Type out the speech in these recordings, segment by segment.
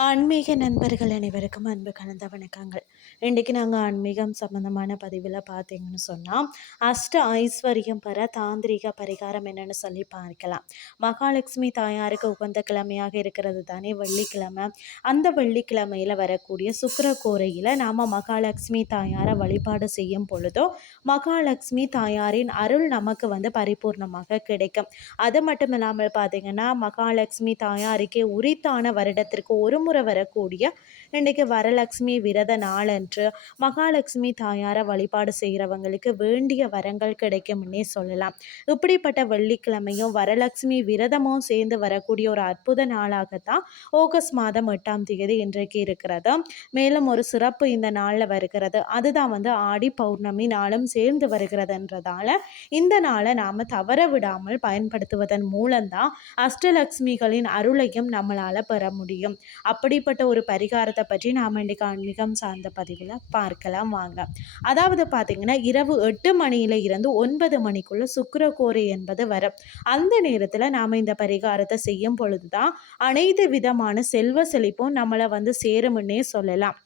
ஆன்மீக நண்பர்கள் அனைவருக்கும் அன்பு கலந்த வணக்கங்கள். இன்றைக்கு நாங்கள் ஆன்மீகம் சம்மந்தமான பதிவில் பார்த்தீங்கன்னு சொன்னால் அஷ்ட ஐஸ்வர்யம் பெற தாந்திரிக பரிகாரம் என்னன்னு சொல்லி பார்க்கலாம். மகாலட்சுமி தாயாருக்கு உகந்த கிழமையாக இருக்கிறது தானே வெள்ளிக்கிழமை. அந்த வெள்ளிக்கிழமையில் வரக்கூடிய சுக்கர கோரையில் நாம் மகாலட்சுமி தாயாரை வழிபாடு செய்யும் பொழுதோ மகாலட்சுமி தாயாரின் அருள் நமக்கு வந்து பரிபூர்ணமாக கிடைக்கும். அது மட்டும் இல்லாமல் பார்த்தீங்கன்னா மகாலட்சுமி தாயாருக்கே உரித்தான வருடத்திற்கு ஒரு முறை வரக்கூடிய இன்றைக்கு வரலட்சுமி விரத நாளன்று மகாலட்சுமி தாயாரை வழிபாடு செய்கிறவங்களுக்கு வேண்டிய வரங்கள் கிடைக்கும்னே சொல்லலாம். இப்படிப்பட்ட வெள்ளிக்கிழமையும் வரலட்சுமி விரதமும் சேர்ந்து வரக்கூடிய ஒரு அற்புத நாளாகத்தான் ஆகஸ்ட் மாதம் எட்டாம் தேதி இன்றைக்கு இருக்கிறது. மேலும் ஒரு சிறப்பு இந்த நாளில் வருகிறது. அதுதான் வந்து ஆடி பௌர்ணமி நாளும் சேர்ந்து வருகிறதுன்றதால இந்த நாளை நாம் தவற விடாமல் பயன்படுத்துவதன் மூலம்தான் அஷ்டலக்ஷ்மிகளின் அருளையும் நம்மளால் பெற முடியும். அப்படிப்பட்ட ஒரு பரிகாரத்தை பற்றி நாம் இன்றைக்கு ஆன்மீகம் சார்ந்த பதிவில் பார்க்கலாம் வாங்க. அதாவது பார்த்திங்கன்னா இரவு எட்டு மணியில் இருந்து ஒன்பது மணிக்குள்ளே சுக்கரக்கோரை என்பது வரும். அந்த நேரத்தில் நாம் இந்த பரிகாரத்தை செய்யும் பொழுது தான் அனைத்து விதமான செல்வ செழிப்பும் நம்மளை வந்து சேரும்னே சொல்லலாம்.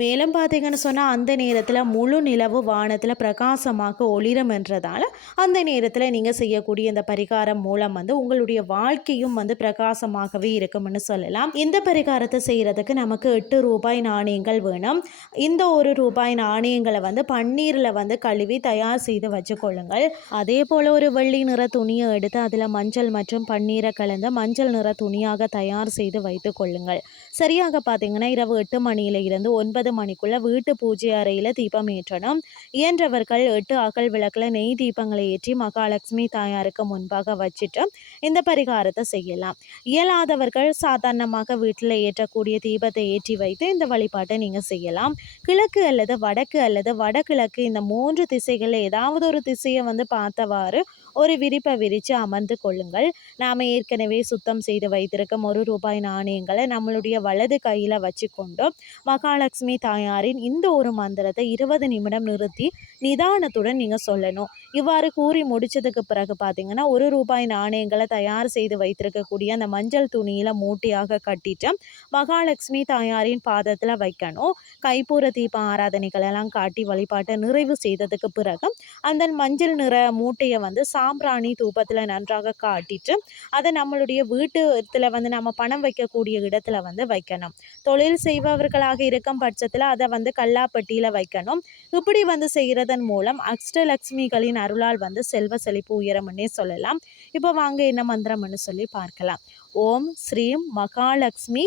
மேலும் பார்த்தீங்கன்னு சொன்னால் அந்த நேரத்தில் முழு நிலவு வானத்தில் பிரகாசமாக ஒளிரம்ன்றதால் அந்த நேரத்தில் நீங்கள் செய்யக்கூடிய இந்த பரிகாரம் மூலம் வந்து உங்களுடைய வாழ்க்கையும் வந்து பிரகாசமாகவே இருக்கும்னு சொல்லலாம். இந்த பரிகாரத்தை செய்கிறதுக்கு நமக்கு எட்டு ரூபாய் நாணயங்கள் வேணும். இந்த ஒரு ரூபாய் நாணயங்களை வந்து பன்னீரில் வந்து கழுவி தயார் செய்து வச்சுக்கொள்ளுங்கள். அதே போல் ஒரு வெள்ளி நிற துணியை எடுத்து அதில் மஞ்சள் மற்றும் பன்னீரை கலந்து மஞ்சள் நிற துணியாக தயார் செய்து வைத்து கொள்ளுங்கள். சரியாக பார்த்தீங்கன்னா இரவு எட்டு மணியில இருந்து ஒன்பது ஒன்பது மணிக்குள்ள வீட்டு பூஜை அறையில் தீபம் ஏற்றணும். இயன்றவர்கள் எட்டு அகல் விளக்கில் நெய் தீபங்களை ஏற்றி மகாலட்சுமி தாயாருக்கு முன்பாக வச்சுட்டு இந்த பரிகாரத்தை செய்யலாம். இயலாதவர்கள் சாதாரணமாக வீட்டில் ஏற்றக்கூடிய தீபத்தை ஏற்றி வைத்து இந்த வழிபாட்டை நீங்கள் செய்யலாம். கிழக்கு அல்லது வடக்கு அல்லது வடகிழக்கு இந்த மூன்று திசைகளில் ஏதாவது ஒரு திசையை வந்து பார்த்தவாறு ஒரு விரிப்பை விரித்து அமர்ந்து கொள்ளுங்கள். நாம் ஏற்கனவே சுத்தம் செய்து வைத்திருக்கும் ஒரு ரூபாய் நாணயங்களை நம்மளுடைய வலது கையில் வச்சுக்கொண்டும் மகாலட்சுமி லக்ஷ்மி தாயாரின் இந்த ஒரு மந்திரத்தை இருபது நிமிடம் நிறுத்தி நிதானத்துடன் நீங்கள் சொல்லணும். இவ்வாறு கூறி முடிச்சதுக்கு பிறகு பார்த்தீங்கன்னா ஒரு ரூபாய் நாணயங்களை தயார் செய்து வைத்திருக்கக்கூடிய அந்த மஞ்சள் துணியில் மூட்டையாக கட்டிட்டு மகாலட்சுமி தாயாரின் பாதத்தில் வைக்கணும். கைப்பூர தீப ஆராதனைகள் எல்லாம் காட்டி வழிபாட்டை நிறைவு செய்ததுக்கு பிறகு அந்த மஞ்சள் நிற மூட்டையை வந்து சாம்பிராணி தூபத்தில் நன்றாக காட்டிட்டு அதை நம்மளுடைய வீட்டுல வந்து நம்ம பணம் வைக்கக்கூடிய இடத்துல வந்து வைக்கணும். தொழில் செய்பவர்களாக இருக்கும் பட்ச பட்சத்தில் அதை வந்து கல்லாப்பட்டியில் வைக்கணும். இப்படி வந்து செய்கிறதன் மூலம் அஷ்டலக்ஷ்மிகளின் அருளால் வந்து செல்வ செழிப்பு உயரம்னே சொல்லலாம். இப்போ வாங்க என்ன மந்திரம்னு சொல்லி பார்க்கலாம். ஓம் ஸ்ரீம் மகாலட்சுமி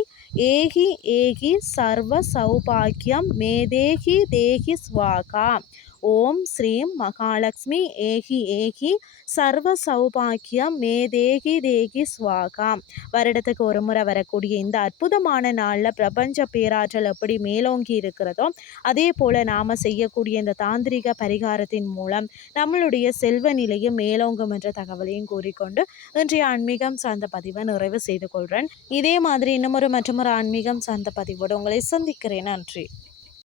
ஏகி ஏகி சர்வ சௌபாக்கியம் மேதேகி தேகி ஸ்வாகா. ஓம் ஸ்ரீம் மகாலட்சுமி ஏகி ஏகி சர்வ சௌபாக்கியம் மே தேகி தேகி ஸ்வாகா வருடத்துக்கு ஒரு முறை வரக்கூடிய இந்த அற்புதமான நாளில் பிரபஞ்ச பேராற்றல் எப்படி மேலோங்கி இருக்கிறதோ அதே போல் நாம் செய்யக்கூடிய இந்த தாந்திரிக பரிகாரத்தின் மூலம் நம்மளுடைய செல்வ நிலையும் மேலோங்கும் என்ற தகவலையும் கூறிக்கொண்டு இன்றைய ஆன்மீகம் சார்ந்த பதிவை நிறைவு செய்து கொள்கிறேன் இதே மாதிரி இன்னமொரு மற்றொரு ஆன்மீகம் சார்ந்த பதிவோடு உங்களை சந்திக்கிறேன். நன்றி.